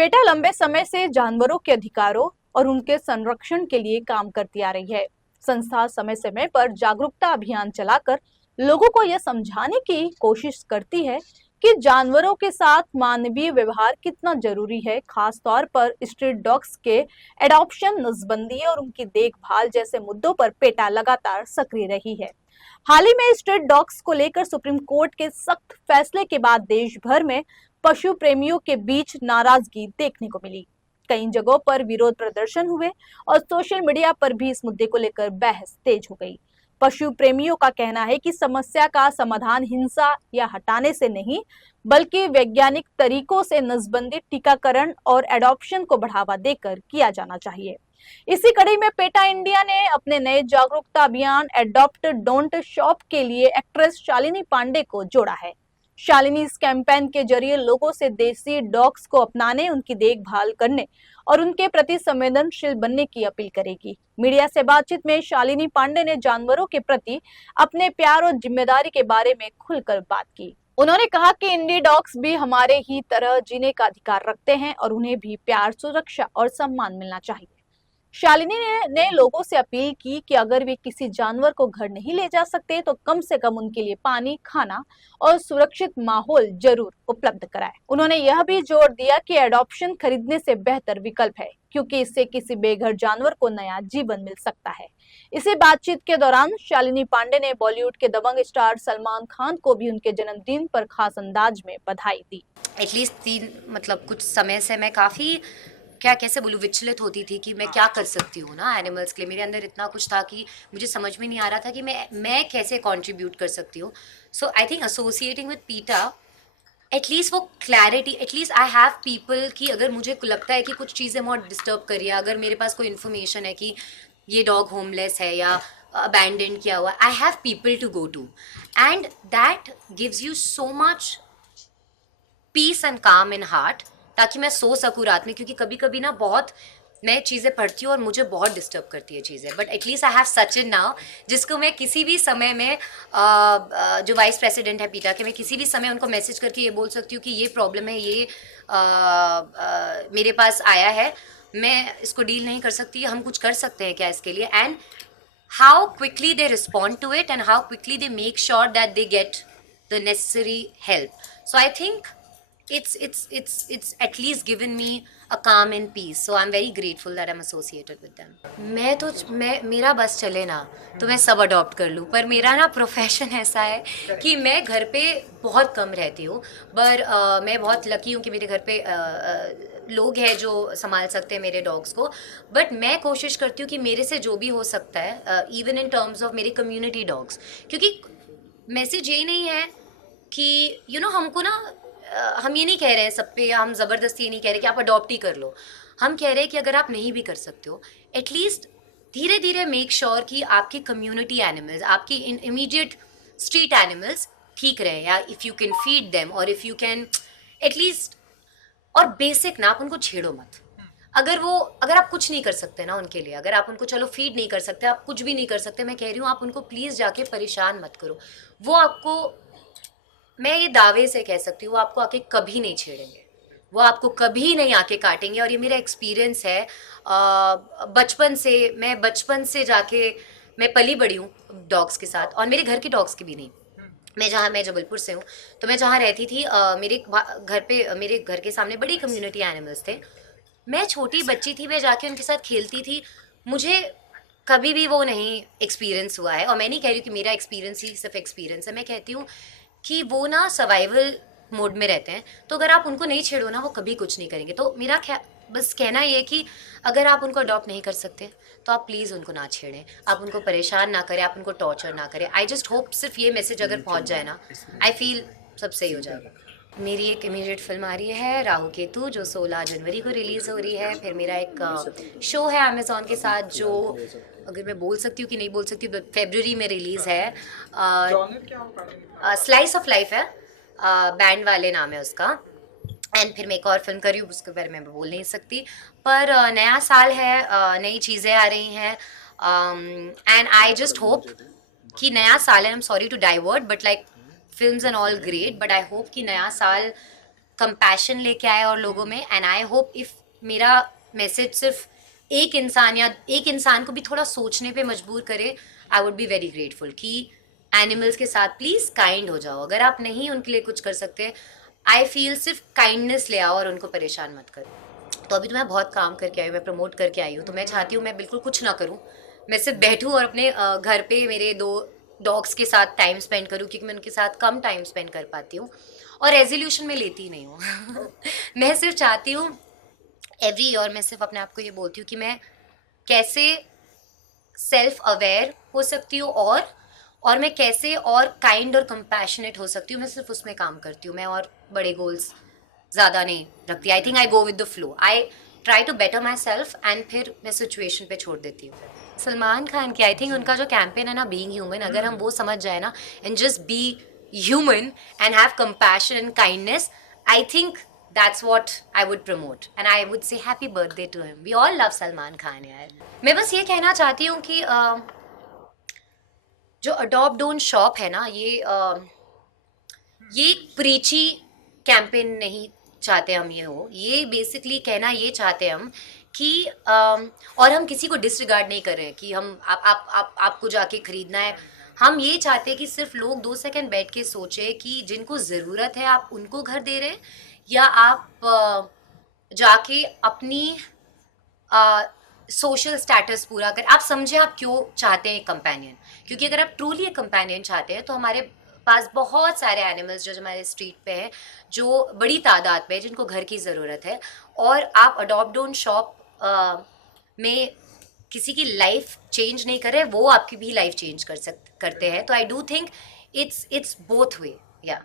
PETA लंबे समय से जानवरों के अधिकारों और उनके संरक्षण के लिए काम करती आ रही है। संस्था समय समय पर जागरूकता अभियान चलाकर लोगों को यह समझाने की कोशिश करती है कि जानवरों के साथ मानवीय व्यवहार कितना जरूरी है। खास तौर पर स्ट्रीट डॉग्स के एडॉप्शन, नसबंदी और उनकी देखभाल जैसे मुद्दों पर पेटा लगातार सक्रिय रही है। हाल ही में स्ट्रीट डॉग्स को लेकर सुप्रीम कोर्ट के सख्त फैसले के बाद देश भर में पशु प्रेमियों के बीच नाराजगी देखने को मिली। कई जगहों पर विरोध प्रदर्शन हुए और सोशल मीडिया पर भी इस मुद्दे को लेकर बहस तेज हो गई। पशु प्रेमियों का कहना है कि समस्या का समाधान हिंसा या हटाने से नहीं, बल्कि वैज्ञानिक तरीकों से नसबंदी, टीकाकरण और एडॉप्शन को बढ़ावा देकर किया जाना चाहिए। इसी कड़ी में पेटा इंडिया ने अपने नए जागरूकता अभियान एडॉप्ट डोंट शॉप के लिए एक्ट्रेस शालिनी पांडे को जोड़ा है। शालिनी इस कैंपेन के जरिए लोगों से देसी डॉग्स को अपनाने, उनकी देखभाल करने और उनके प्रति संवेदनशील बनने की अपील करेगी। मीडिया से बातचीत में शालिनी पांडे ने जानवरों के प्रति अपने प्यार और जिम्मेदारी के बारे में खुलकर बात की। उन्होंने कहा कि इंडी डॉग्स भी हमारे ही तरह जीने का अधिकार रखते हैं और उन्हें भी प्यार, सुरक्षा और सम्मान मिलना चाहिए। शालिनी ने लोगों से अपील की कि अगर वे किसी जानवर को घर नहीं ले जा सकते तो कम से कम उनके लिए पानी, खाना और सुरक्षित माहौल जरूर उपलब्ध कराएं। उन्होंने यह भी जोर दिया कि एडॉप्शन खरीदने से बेहतर विकल्प है, क्योंकि इससे किसी बेघर जानवर को नया जीवन मिल सकता है। इसी बातचीत के दौरान शालिनी पांडे ने बॉलीवुड के दबंग स्टार सलमान खान को भी उनके जन्मदिन पर खास अंदाज में बधाई दी। एटलीस्ट कुछ समय से मैं काफ़ी कैसे बोलूँ, विचलित होती थी कि मैं क्या कर सकती हूँ ना एनिमल्स के लिए। मेरे अंदर इतना कुछ था कि मुझे समझ में नहीं आ रहा था कि मैं कैसे कंट्रीब्यूट कर सकती हूँ। सो आई थिंक एसोसिएटिंग विद पीटा, एटलीस्ट वो clarity, at least I have people कि अगर मुझे लगता है कि कुछ चीज़ें बहुत डिस्टर्ब कर रही है, अगर मेरे पास कोई इन्फॉर्मेशन है कि ये डॉग होमलेस है या अबैंडन किया हुआ, I have people to go to and that gives you so much peace and calm in heart, ताकि मैं सो सकूँ रात में। क्योंकि कभी कभी ना बहुत मैं चीज़ें पढ़ती हूँ और मुझे बहुत डिस्टर्ब करती है चीज़ें, but at least I have Sachin now, जिसको मैं किसी भी समय में जो वाइस प्रेसिडेंट है पीटा के, मैं किसी भी समय उनको मैसेज करके ये बोल सकती हूँ कि ये प्रॉब्लम है, ये मेरे पास आया है, मैं इसको डील नहीं कर सकती, हम कुछ कर सकते हैं क्या इसके लिए, and how quickly they respond to it and how quickly they make sure that they get the necessary help. So I think it's at least given me a calm and peace. So I'm very grateful that I'm associated with them. मैं मेरा बस चले ना तो मैं सब adopt कर लूँ, पर मेरा ना प्रोफेशन ऐसा है कि मैं घर पे बहुत कम रहती हूँ। पर मैं बहुत लकी हूँ कि मेरे घर पे लोग हैं जो संभाल सकते हैं मेरे डॉग्स को। बट मैं कोशिश करती हूँ कि मेरे से जो भी हो सकता है, इवन इन टर्म्स ऑफ मेरे कम्युनिटी डॉग्स, क्योंकि मैसेज ये नहीं है कि हमको ना हम ये नहीं कह रहे हैं सब पे, हम ज़बरदस्ती ये नहीं कह रहे कि आप अडॉप्ट ही कर लो। हम कह रहे हैं कि अगर आप नहीं भी कर सकते हो, एटलीस्ट धीरे धीरे मेक श्योर कि आपके कम्युनिटी एनिमल्स, आपकी इमीडिएट स्ट्रीट एनिमल्स ठीक रहे, या if you can feed them और इफ़ यू कैन एटलीस्ट, और बेसिक ना आप उनको छेड़ो मत। अगर आप कुछ नहीं कर सकते ना उनके लिए, अगर आप उनको चलो फीड नहीं कर सकते, आप कुछ भी नहीं कर सकते, मैं कह रही हूँ आप उनको प्लीज़ जाके परेशान मत करो। वो आपको, मैं ये दावे से कह सकती हूँ, वो आपको आके कभी नहीं छेड़ेंगे, वो आपको कभी नहीं आके काटेंगे। और ये मेरा एक्सपीरियंस है बचपन से जाके मैं पली बड़ी हूँ डॉग्स के साथ, और मेरे घर के डॉग्स के भी नहीं। मैं जबलपुर से हूँ, तो मैं जहाँ रहती थी मेरे घर के सामने बड़ी कम्युनिटी एनिमल्स थे। मैं छोटी बच्ची थी, मैं जाके उनके साथ खेलती थी, मुझे कभी भी वो नहीं एक्सपीरियंस हुआ है। और मैं नहीं कह रही हूँ कि मेरा एक्सपीरियंस ही सिर्फ एक्सपीरियंस है, मैं कहती हूँ कि वो ना सर्वाइवल मोड में रहते हैं, तो अगर आप उनको नहीं छेड़ो ना, वो कभी कुछ नहीं करेंगे। तो मेरा बस कहना ये है कि अगर आप उनको अडॉप्ट नहीं कर सकते तो आप प्लीज़ उनको ना छेड़ें, आप उनको परेशान ना करें, आप उनको टॉर्चर ना करें। आई जस्ट होप सिर्फ ये मैसेज अगर पहुंच जाए ना, आई फील सब सही हो जाएगा। मेरी एक इमीडिएट फिल्म आ रही है राहु केतु, जो 16 जनवरी को रिलीज़ हो रही है। फिर मेरा एक शो है अमेज़ॉन के साथ, जो अगर मैं बोल सकती हूँ कि नहीं बोल सकती, फरवरी में रिलीज़ है। स्लाइस ऑफ लाइफ है, बैंड वाले नाम है उसका। एंड फिर मैं एक और फिल्म कर रही हूँ, उसके बारे में मैं बोल नहीं सकती। पर नया साल है, नई चीज़ें आ रही हैं, एंड आई जस्ट होप कि नया साल है, I am sorry to divert, but like films and all great, but I hope कि नया साल कंपैशन लेके आए और लोगों में, एंड आई होप इफ मेरा मैसेज सिर्फ एक इंसान या एक इंसान को भी थोड़ा सोचने पे मजबूर करे, I would be very grateful कि एनिमल्स के साथ प्लीज़ काइंड हो जाओ। अगर आप नहीं उनके लिए कुछ कर सकते, आई फील सिर्फ काइंडनेस ले आओ और उनको परेशान मत करो। तो अभी तो मैं बहुत काम करके आई हूँ, मैं प्रमोट करके आई हूँ, तो मैं चाहती हूँ मैं बिल्कुल कुछ ना करूँ, मैं सिर्फ बैठूँ और अपने घर पे मेरे 2 डॉग्स के साथ टाइम स्पेंड करूँ, क्योंकि मैं उनके साथ कम टाइम स्पेंड कर पाती हूँ और रेजोल्यूशन में लेती ही नहीं हूँ। मैं सिर्फ चाहती हूँ एवरी ईयर मैं सिर्फ अपने आप को ये बोलती हूँ कि मैं कैसे सेल्फ अवेयर हो सकती हूँ और मैं कैसे और काइंड और कंपैशनेट हो सकती हूँ, मैं सिर्फ उसमें काम करती हूँ। मैं और बड़े गोल्स ज़्यादा नहीं रखती। I think I go with the flow, I try to better myself and फिर मैं सिचुएशन पे छोड़ देती हूँ। सलमान खान की आई थिंक उनका जो कैंपेन है ना, बीइंग ह्यूमन, अगर हम वो समझ जाए ना and just be human and have compassion and kindness, I think that's what I would promote and I would say happy birthday to him. We all love Salman Khan यार। मैं बस ये कहना चाहती हूँ कि जो अडॉप्ट डोंट शॉप है ना, ये प्रीची कैंपेन नहीं चाहते हम ये हो। ये बेसिकली कहना ये चाहते हम कि और हम किसी को डिसरिगार्ड नहीं कर रहे हैं कि हम आपको जाके खरीदना है। हम ये चाहते हैं कि सिर्फ लोग 2 सेकंड बैठ के सोचे कि जिनको ज़रूरत है आप उनको घर दे रहे हैं, या आप जाके अपनी सोशल स्टेटस पूरा कर, आप समझे आप क्यों चाहते हैं एक कंपेनियन। क्योंकि अगर आप ट्रूली एक कंपेनियन चाहते हैं तो हमारे पास बहुत सारे एनिमल्स जो हमारे स्ट्रीट पे हैं, जो बड़ी तादाद पे है, जिनको घर की ज़रूरत है, और आप अडॉप्ट डोंट शॉप में किसी की लाइफ चेंज नहीं कर रहे, वो आपकी भी लाइफ चेंज करते हैं। तो I do think it's both way या